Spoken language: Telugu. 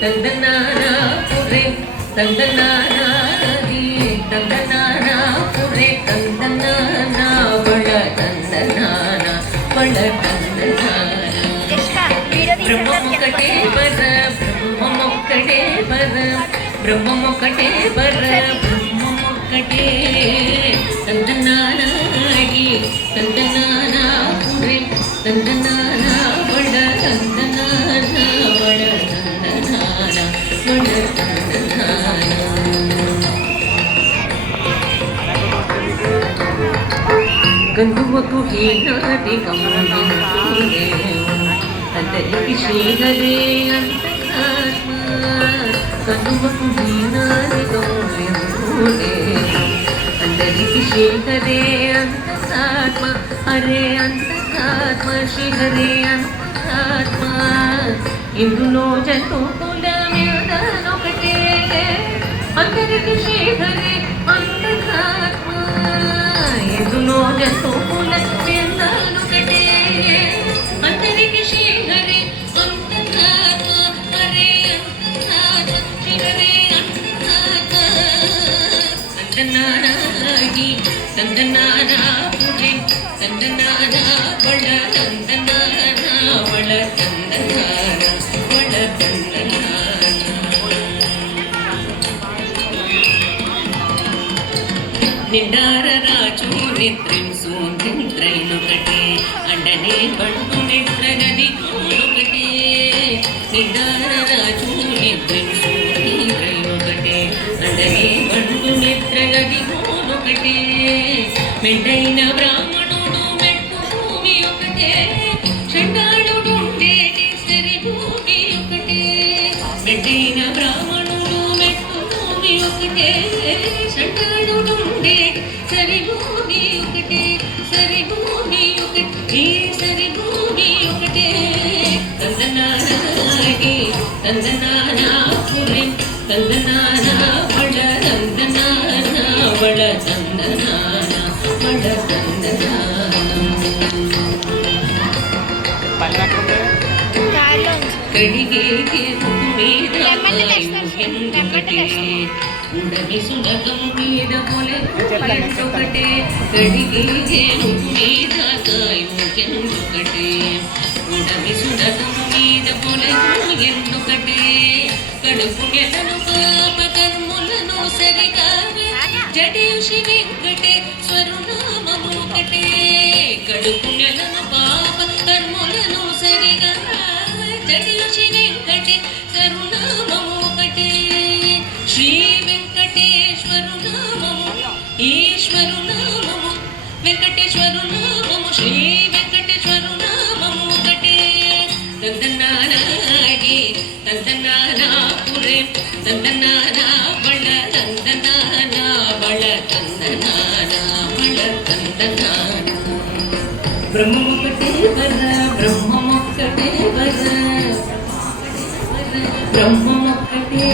ತಂದನಾನಾ ಪುರೆ ತಂದನಾನಾಗಿ ತಂದನಾನಾ ಪುರೆ ತಂದನಾನಾ ಬಳ ತಂದನಾನ ಬಳ ತಂದನಾನ ಬ್ರಹ್ಮಮೊಕ್ಕಟೇ ಬರ ಬ್ರಹ್ಮಮೊಕ್ಕಟೇ ಬರ ಬ್ರಹ್ಮಮೊಕ್ಕಟೇ ಬರ ಬ್ರಹ್ಮಮೊಕ್ಕಟೇ ತಂದನಾನಾಗಿ ತಂದನಾನಾ ಪುರೆ ತಂದನಾನಾ ಬಳ ತಂದನಾನ ಬಳ ತಂದನಾನ ಬಳ ತಂದನಾನ ಗಂಧುವಕು ಹೀನಾದಿ ಗಮನಿಸುವೆ ಅದರಿಗೆ ಶ್ರೀಹರೇ ಅಂತರಾತ್ಮ ಗಂಧುವಕು ಹೀನಾದಿ ಗಮನಿಸುವೆ ಅದರಿಗೆ ಶ್ರೀಹರೇ ಅಂತರಾತ್ಮ ಹರೇ ಅಂತರಾತ್ಮ ಶ್ರೀಹರೇ ಅಂತರಾತ್ಮ ఇందులో జంతువుల మీదనొకటే అందరికి శ్రీహరి అంతరాత్మ ఇందులో జంతువుల మీదనొకటే అందరికి శ్రీహరి అంతరాత్మ హరే అంతరాత్మ శ్రీహరి అంతరాత్మ తందనానాగి తందనానా పురే తందనానా బళ తందనానా బళ తందనానా బళ తందనానా నిండార రాజు నిద్రింసు నిద్రైనొకటే అండనే బండు నిద్రగది ఒకటే నిండార రాజు నిద్రింసు నిద్రైనొకటే అండనే బండు నిద్రగది ఒకటే మెండైన బ్రాహ్మణుడు మెట్టు భూమి ఒకటే చండాళుడు ఉండేటి సరి భూమి ఒకటే మెండైన బ్రాహ్మణుడు మెట్టు భూమి ఒకటే చండాళుడు ఉండేటి సరి భూమి ఒకటే సరి భూమి ఒకటే సరి భూమి ఒకటే తందనానాగి తందనానా పురే తందనానా బళ తందనానా బళ తందనానా బళ తందనానా కడిగే మీద ఎందుకటే ఉడమి సునకం మీద పొలెందుకటే కడిగే మీద ఎందుకటే ఉడమి సునకం మీద పొలెందు ఎందుకటే కడుపు నెలను పాప కర్ములను సరిగావే జడేషి వెంకటే స్వరునామము ఒకటే కడుపు నెలను పాప కర్ములను సరిగా జడేషి వెంకటే కరుణామము ఒకటే శ్రీ వెంకటేశ్వరు నామము ఈశ్వరు నామము వెంకటేశ్వరు నామము శ్రీ వెంకటేశ్వరు నామము ఒకటే తందనానాగి తందనానా పురే తందనానా బళ తందనానా బళ తందనానా బళ తందనానా బ్రహ్మమొక్కటే వర బ్రహ్మమొక్కటే వర బ్రహ్మమొక్కటే